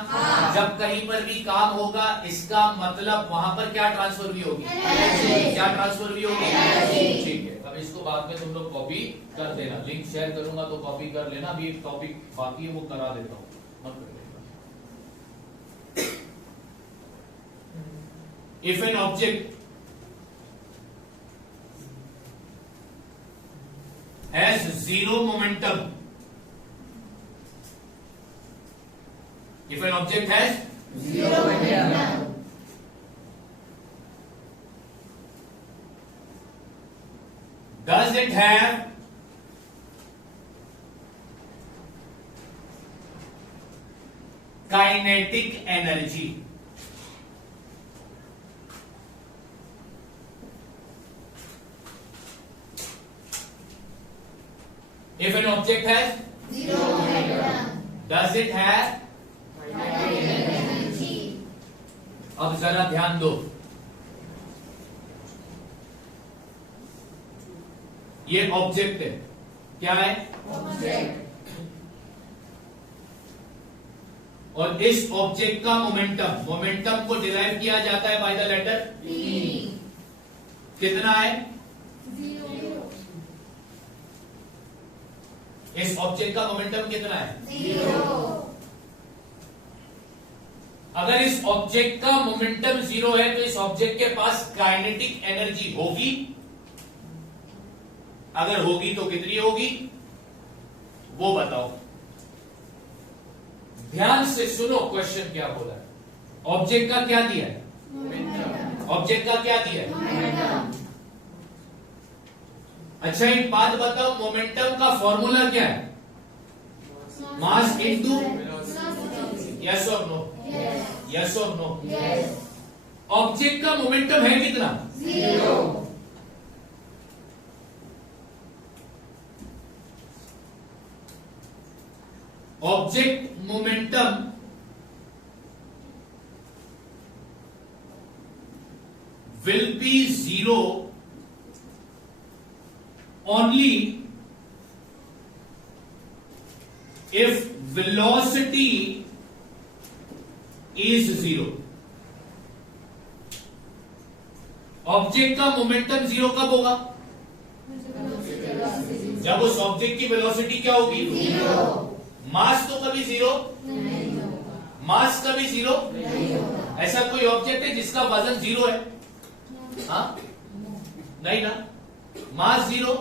जब कहीं पर भी काम होगा इसका मतलब वहां पर क्या ट्रांसफर भी होगी? क्या ट्रांसफर भी होगी? ठीक है, अब इसको बाद में तुम लोग कॉपी कर देना, लिंक शेयर करूंगा तो कॉपी कर लेना। अभी एक टॉपिक बाकी है वो करा देता हूँ, मत कर लेना। If an object has zero momentum, if an object has zero momentum, does it have kinetic energy? If an object has zero momentum, does it have? kinetic energy, अब जरा ध्यान दो, ये ऑब्जेक्ट है, क्या है? object, और इस ऑब्जेक्ट का मोमेंटम, मोमेंटम को डिराइव किया जाता है बाय द लेटर P, कितना है? zero, इस ऑब्जेक्ट का मोमेंटम कितना है? zero, अगर इस ऑब्जेक्ट का मोमेंटम जीरो है तो इस ऑब्जेक्ट के पास काइनेटिक एनर्जी होगी? अगर होगी तो कितनी होगी वो बताओ। ध्यान से सुनो, क्वेश्चन क्या बोला है। ऑब्जेक्ट का क्या दिया है? momentum, ऑब्जेक्ट का क्या दिया है? momentum, अच्छा एक बात बताओ, मोमेंटम का फॉर्मूला क्या है? मास इनटू, यस और नो, yes, यस और नो। yes, ऑब्जेक्ट का मोमेंटम है कितना? zero, object momentum will be zero only if velocity is zero. Object का मोमेंटम जीरो कब होगा? जब उस ऑब्जेक्ट की वेलोसिटी क्या होगी? मास तो कभी जीरो, मास कभी जीरो। ऐसा कोई ऑब्जेक्ट है जिसका वजन जीरो है? हाँ, नहीं ना। मास जीरो,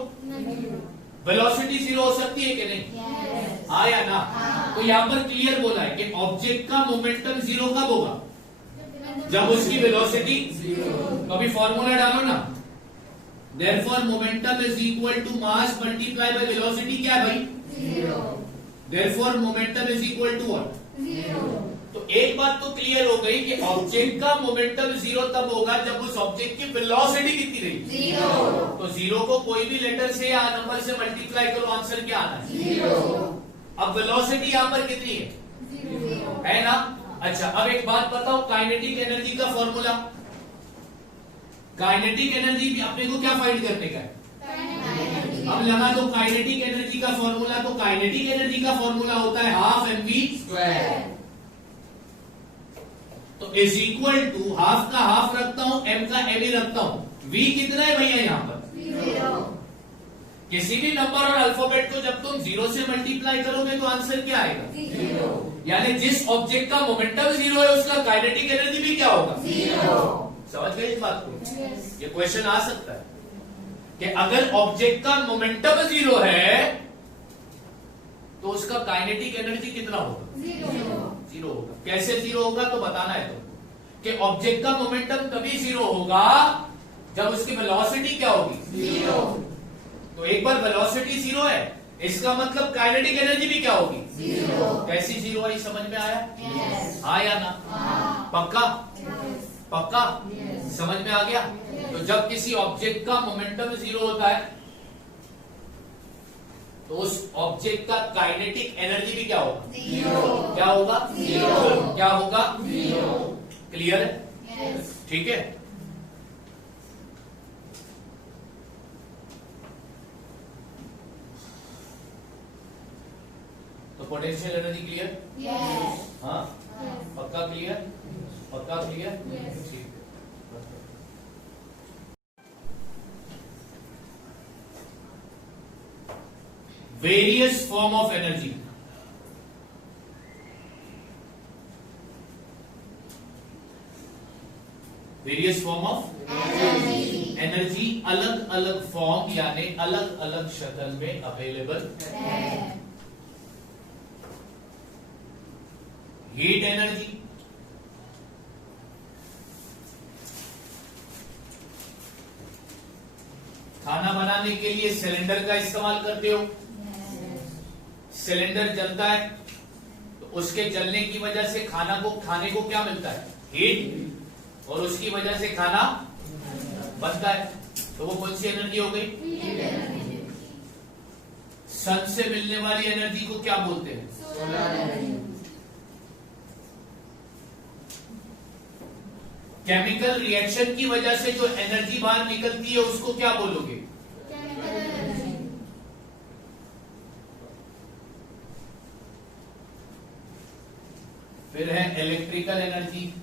वेलोसिटी जीरो हो सकती है कि नहीं? हाँ या ना? तो यहां पर क्लियर बोला है कि ऑब्जेक्ट का मोमेंटम जीरो कब होगा? जब उसकी वेलोसिटी, तो अभी फॉर्मूला डालो ना। Therefore momentum is equal to mass multiply by velocity. क्या है भाई? Therefore momentum is equal to what? तो एक बात तो क्लियर हो गई कि ऑब्जेक्ट का मोमेंटम जीरो तब होगा जब उस ऑब्जेक्ट की वेलोसिटी कितनी रही? तो जीरो को कोई भी लेटर से या नंबर से मल्टीप्लाई करो, आंसर क्या आना है? अब वेलोसिटी यहां पर कितनी है ना? अच्छा, अब एक बात बताओ, काइनेटिक एनर्जी का फॉर्मूला। काइनेटिक एनर्जी अपने को क्या फाइंड करने का है? अब लगा दो काइनेटिक एनर्जी का फॉर्मूला। तो काइनेटिक एनर्जी का फॉर्मूला होता है हाफ mv स्क्वायर। तो इज इक्वल टू हाफ का हाफ रखता हूं, m का m ही रखता हूं। v कितना है भैया यहां पर? किसी भी नंबर और अल्फाबेट को जब तुम जीरो से मल्टीप्लाई करोगे तो आंसर क्या आएगा? यानी जिस ऑब्जेक्ट का मोमेंटम जीरो है उसका काइनेटिक एनर्जी भी क्या होगा? समझ गए इस बात को? ये क्वेश्चन आ सकता है कि अगर ऑब्जेक्ट का मोमेंटम जीरो है तो उसका काइनेटिक एनर्जी कितना होगा? जीरो होगा। कैसे जीरो होगा तो बताना है तुमको कि ऑब्जेक्ट का मोमेंटम तभी जीरो होगा जब उसकी वेलोसिटी क्या होगी? तो एक बार वेलोसिटी जीरो है, इसका मतलब काइनेटिक एनर्जी भी क्या होगी? कैसी जीरो आई? समझ में आया? हाँ या ना? पक्का? पक्का? समझ में आ गया? तो जब किसी ऑब्जेक्ट का मोमेंटम जीरो होता है तो उस ऑब्जेक्ट का काइनेटिक एनर्जी भी क्या होगा? क्या होगा? क्या होगा? क्लियर है? ठीक है। तो पोटेंशियल एनर्जी क्लियर? हाँ, पक्का क्लियर? पक्का क्लियर? ठीक। Various form of energy. Various form of energy अलग अलग फॉर्म यानी अलग अलग शक्ल में अवेलेबल है। हीट एनर्जी, खाना बनाने के लिए सिलेंडर का इस्तेमाल करते हो। सिलेंडर जलता है तो उसके जलने की वजह से खाने को क्या मिलता है? हीट, और उसकी वजह से खाना बनता है। तो वो कौन सी एनर्जी हो गई? सन से मिलने वाली एनर्जी को क्या बोलते हैं? Solar energy. केमिकल रिएक्शन की वजह से जो एनर्जी बाहर निकलती है उसको क्या बोलोगे? फिर है इलेक्ट्रिकल एनर्जी,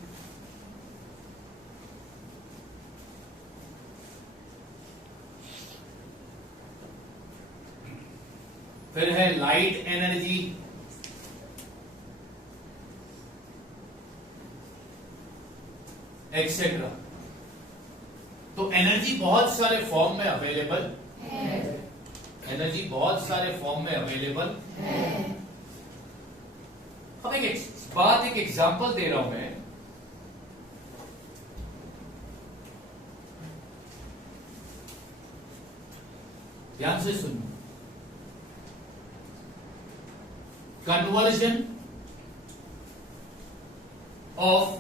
फिर है लाइट एनर्जी, एक्सेट्रा। तो एनर्जी बहुत सारे फॉर्म में अवेलेबल है। एनर्जी बहुत सारे फॉर्म में अवेलेबल है। अब एक एग्जांपल दे रहा हूं मैं। ध्यान से सुनो। Conversion of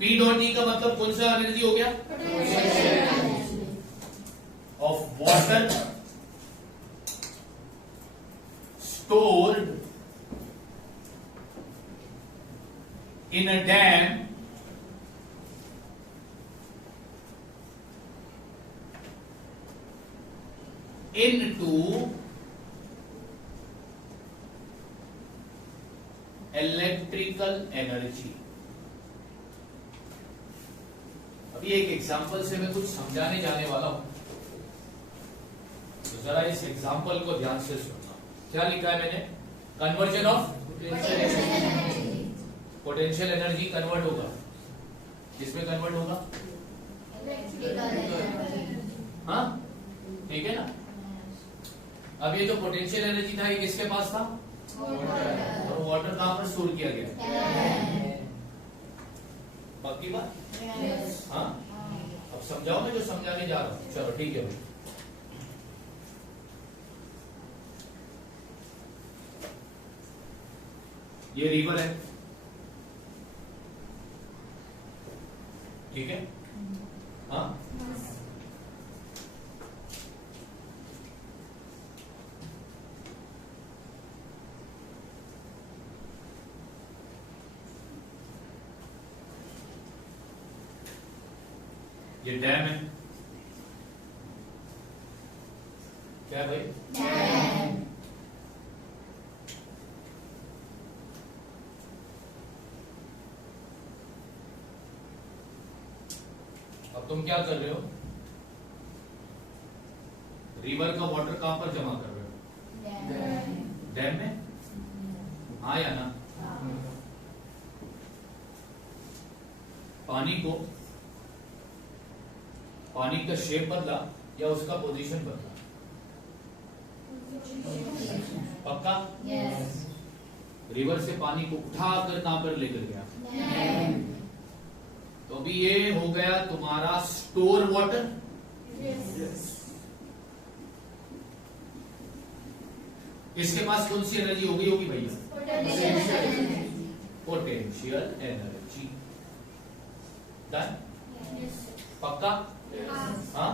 P dot E का मतलब कौन सा एनर्जी हो गया? Of water stored in a dam into electrical energy। अभी एक एग्जांपल से मैं कुछ समझाने जाने वाला हूं, तो जरा इस एग्जांपल को ध्यान से सुनना। क्या लिखा है मैंने? Conversion of potential energy convert होगा, किसमें कन्वर्ट होगा? हाँ, ठीक है ना। अब ये जो पोटेंशियल एनर्जी था ये किसके पास था? और वाटर कहां पर स्टोर किया गया? पक्की बात? हाँ, अब समझाओ, मैं जो समझाने जा रहा हूं। चलो ठीक है भाई। ये रिवर है, ठीक है? हाँ, ये डैम है। क्या है भाई? डैम। अब तुम क्या कर रहे हो? रिवर का वाटर कहां पर जमा कर रहे हो? डैम में। हाँ या ना? पानी का शेप बदला या उसका पोजीशन बदला? पक्का? रिवर से पानी को उठाकर कहां पर लेकर गया? तो अभी ये हो गया तुम्हारा स्टोर वाटर। इसके पास कौन सी एनर्जी होगी भैया? Potential energy. डन? पक्का? हाँ।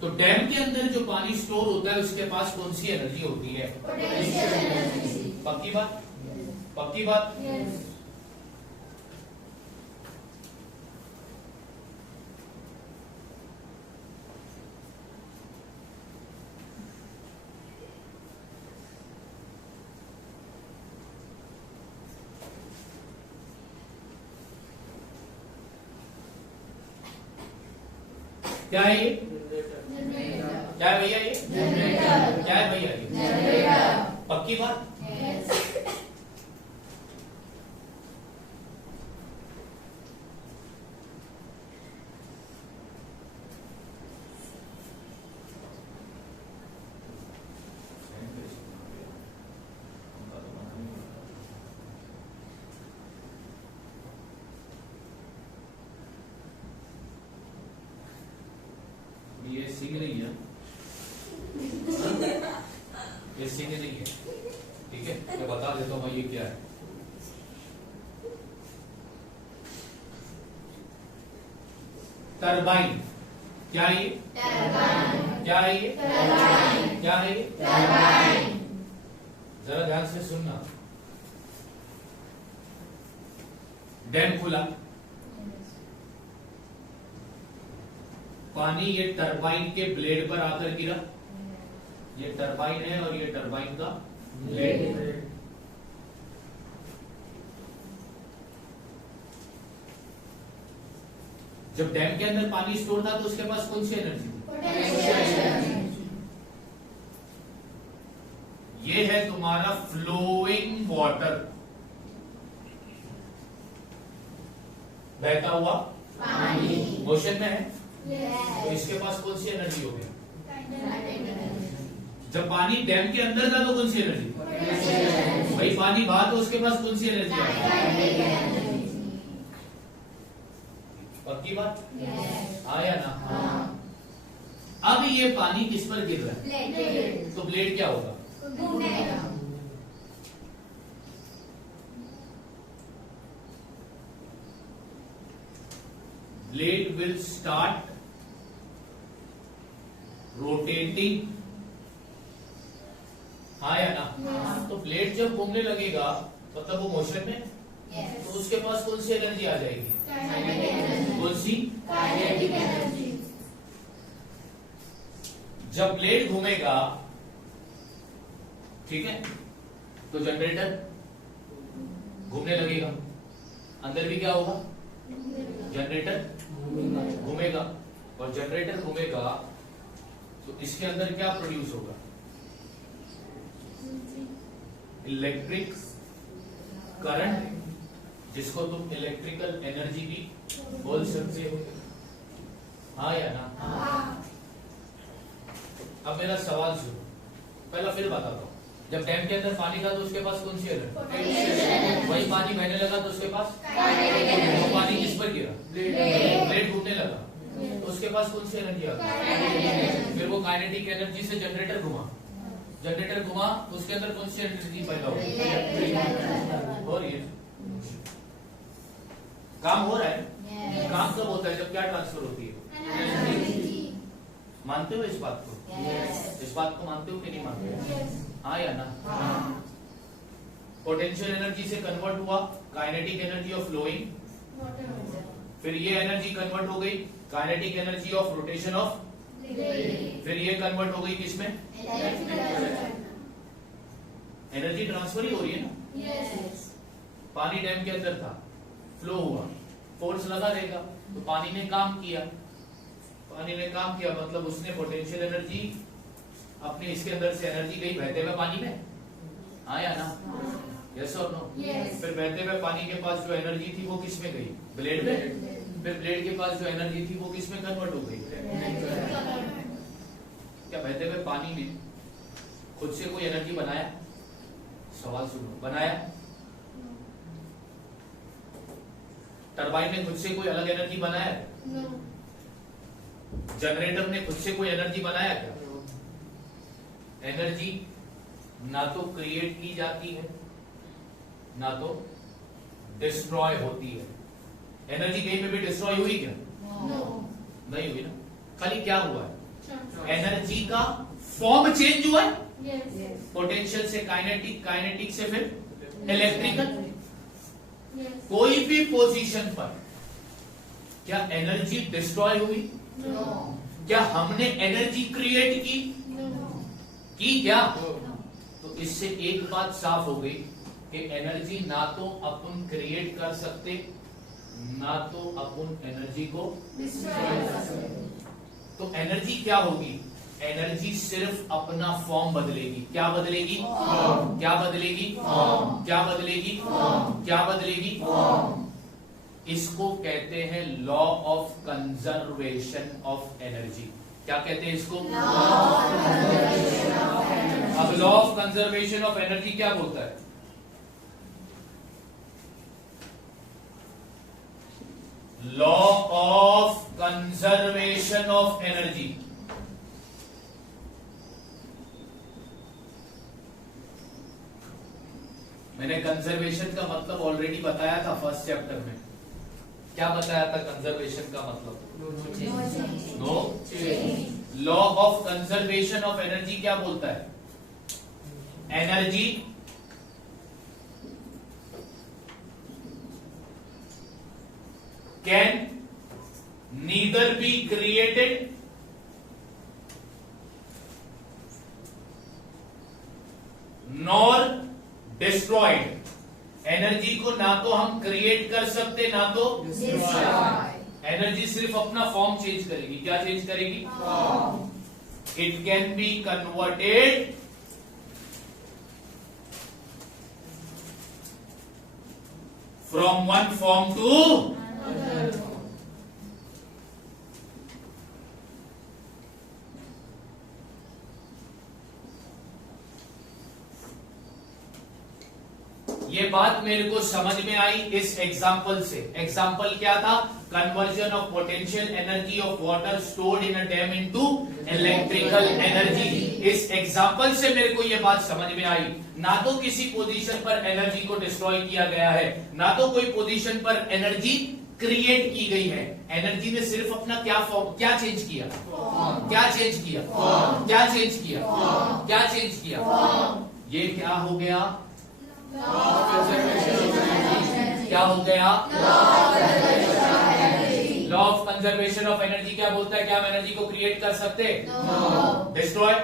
तो डैम के अंदर जो पानी स्टोर होता है उसके पास कौन सी एनर्जी होती है? पक्की बात? पक्की बात? क्या है ये? क्या है भैया ये? क्या है भैया ये? पक्की बात? ये सिंह नहीं है, ये सिंह नहीं है, ठीक है? मैं बता देता हूं ये क्या है। टरबाइन। क्या है ये? क्या है ये? क्या है ये? जरा ध्यान से सुनना। डैम खुला, पानी ये टरबाइन के ब्लेड पर आकर गिरा। ये टरबाइन है और ये टरबाइन का ब्लेड है। जब डैम के अंदर पानी स्टोर था तो उसके पास कौन सी एनर्जी थी? ये है तुम्हारा फ्लोइंग वाटर, बहता हुआ पानी मोशन में है। तो इसके पास कौन सी एनर्जी हो गया? जब पानी डैम के अंदर था तो कौन सी एनर्जी? भाई पानी बाहर तो उसके पास कौन सी एनर्जी है? पक्की बात? हाँ या ना? अब ये पानी किस पर गिर रहा है? तो ब्लेड क्या होगा? ब्लेड विल स्टार्ट rotating हाँ या ना? तो ब्लेड जब घूमने लगेगा मतलब वो मोशन में, तो उसके पास कौन सी एनर्जी आ जाएगी? कौन सी? जब ब्लेड घूमेगा, ठीक है, तो जनरेटर घूमने लगेगा, अंदर भी क्या होगा? जनरेटर घूमेगा, और जनरेटर घूमेगा तो इसके अंदर क्या प्रोड्यूस होगा? इलेक्ट्रिक करंट, जिसको तुम इलेक्ट्रिकल एनर्जी भी बोल सकते हो। हाँ या ना? अब मेरा सवाल सुनो, पहला फिर बताता हूँ। जब डैम के अंदर पानी था तो उसके पास कौन सी एनर्जी? वही पानी बहने लगा तो उसके पास वो पानी किस पर गिरा? ब्लेड घूमने लगा तो उसके पास कौन सी एनर्जी आ गई? फिर वो काइनेटिक एनर्जी से जनरेटर घुमा, जनरेटर घुमा तो उसके अंदर कौन सी एनर्जी पैदा हो रही? हो रही है, काम हो रहा है। काम कब होता है? जब क्या ट्रांसफर होती है? मानते हो इस बात को? इस बात को मानते हो कि नहीं मानते? हाँ या ना? पोटेंशियल एनर्जी से कन्वर्ट हुआ काइनेटिक एनर्जी ऑफ फ्लोइंग, फिर ये एनर्जी कन्वर्ट हो गई kinetic energy of rotation of, फिर ये कन्वर्ट हो गई किसमें? एनर्जी ट्रांसफर ही हो रही है ना। पानी डैम के अंदर था, फ्लो हुआ, फोर्स लगा रहेगा तो पानी ने काम किया, पानी ने काम किया मतलब उसने पोटेंशियल एनर्जी अपने इसके अंदर से एनर्जी गई बहते हुए पानी में। हाँ या ना? यस और नो? फिर बहते हुए पानी के पास जो एनर्जी थी वो किस में गई? ब्लेड में। फिर ब्लेड के पास जो एनर्जी थी वो किस में कन्वर्ट हो गई? क्या बहते हुए पानी में खुद से कोई एनर्जी बनाया? सवाल सुनो, बनाया? टरबाइन ने खुद से कोई अलग एनर्जी बनाया? जनरेटर ने खुद से कोई एनर्जी बनाया क्या? एनर्जी ना तो क्रिएट की जाती है ना तो डिस्ट्रॉय होती है। एनर्जी कहीं पे भी डिस्ट्रॉय हुई क्या? नहीं हुई ना। खाली क्या हुआ है? एनर्जी का फॉर्म चेंज हुआ है, पोटेंशियल से काइनेटिक, काइनेटिक से फिर इलेक्ट्रिकल। कोई भी पोजीशन पर क्या एनर्जी डिस्ट्रॉय हुई? क्या हमने एनर्जी क्रिएट की क्या? तो इससे एक बात साफ हो गई कि एनर्जी ना तो अपन क्रिएट कर सकते ना तो अपन एनर्जी को डिस्ट्रॉय कर सकते। तो एनर्जी क्या होगी? एनर्जी सिर्फ अपना फॉर्म बदलेगी। क्या बदलेगी? क्या बदलेगी? क्या बदलेगी? क्या बदलेगी? इसको कहते हैं law of conservation of energy. क्या कहते हैं इसको? अब law of conservation of energy क्या बोलता है? Law of conservation of energy मैंने कंजर्वेशन का मतलब ऑलरेडी बताया था फर्स्ट चैप्टर में। क्या बताया था कंजर्वेशन का मतलब? No change. Law of conservation of energy क्या बोलता है? Energy can neither be created nor destroyed. Energy को ना तो हम क्रिएट कर सकते ना तो डिस्ट्रॉय। एनर्जी सिर्फ अपना फॉर्म चेंज करेगी। क्या चेंज करेगी? It can be converted from one form to another. ये बात मेरे को समझ में आई इस एग्जाम्पल से। एग्जाम्पल क्या था? Conversion of potential energy of water stored in a dam into electrical energy. इस एग्जाम्पल से मेरे को ये बात समझ में आई, ना तो किसी पोजीशन पर एनर्जी को डिस्ट्रॉय किया गया है ना तो कोई पोजीशन पर एनर्जी क्रिएट की गई है। एनर्जी ने सिर्फ अपना क्या फॉर्म, क्या चेंज किया? क्या चेंज किया? क्या चेंज किया? क्या चेंज किया? ये क्या हो गया? क्या हो गया? Law of conservation of energy क्या बोलता है? क्या हम एनर्जी को क्रिएट कर सकते? डिस्ट्रॉय?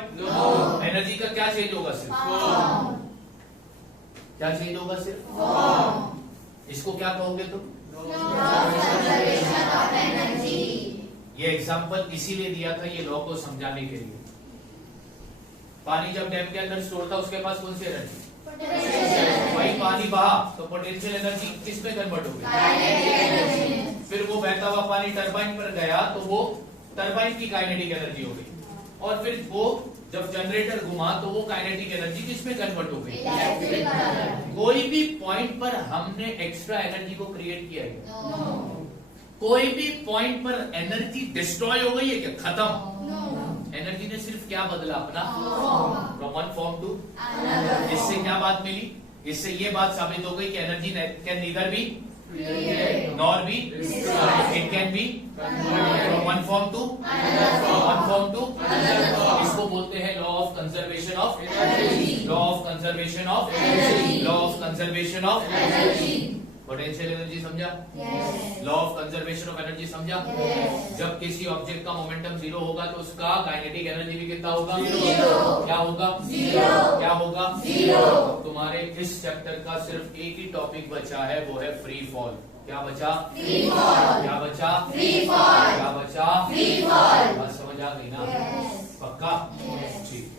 एनर्जी का क्या चेंज होगा? सिर्फ क्या चेंज होगा? सिर्फ। इसको क्या कहोगे तुम? ये एग्जांपल इसीलिए दिया था ये लॉ को समझाने के लिए। पानी जब डैम के अंदर स्टोर था उसके पास कौन सी एनर्जी? वही पानी बहा तो पोटेंशियल एनर्जी किस में कन्वर्ट हो गई? फिर वो बहता हुआ पानी टरबाइन पर गया तो वो टरबाइन की काइनेटिक एनर्जी हो गई, और फिर वो जब जनरेटर घुमा तो वो काइनेटिक एनर्जी किसमें कन्वर्ट हो गई? कोई भी पॉइंट पर हमने एक्स्ट्रा एनर्जी को क्रिएट किया है? कोई भी पॉइंट पर एनर्जी डिस्ट्रॉय हो गई है क्या? खत्म। एनर्जी ने सिर्फ क्या बदला? अपना फ्रॉम वन फॉर्म टू। इससे क्या बात मिली? इससे ये बात साबित हो गई कि energy can neither be nor be, it can be from one form to one form to. इसको बोलते हैं law of conservation of energy. Law of conservation of energy. Law of conservation of energy. Potential energy समझा? Law of conservation of energy समझा? जब किसी object का momentum zero होगा तो उसका काइनेटिक एनर्जी भी कितना होगा? क्या होगा? क्या होगा? तुम्हारे इस चैप्टर का सिर्फ एक ही टॉपिक बचा है, वो है फ्री फॉल। क्या बचा? क्या बचा? क्या बचा? बात समझ आ गई ना? पक्का? ठीक।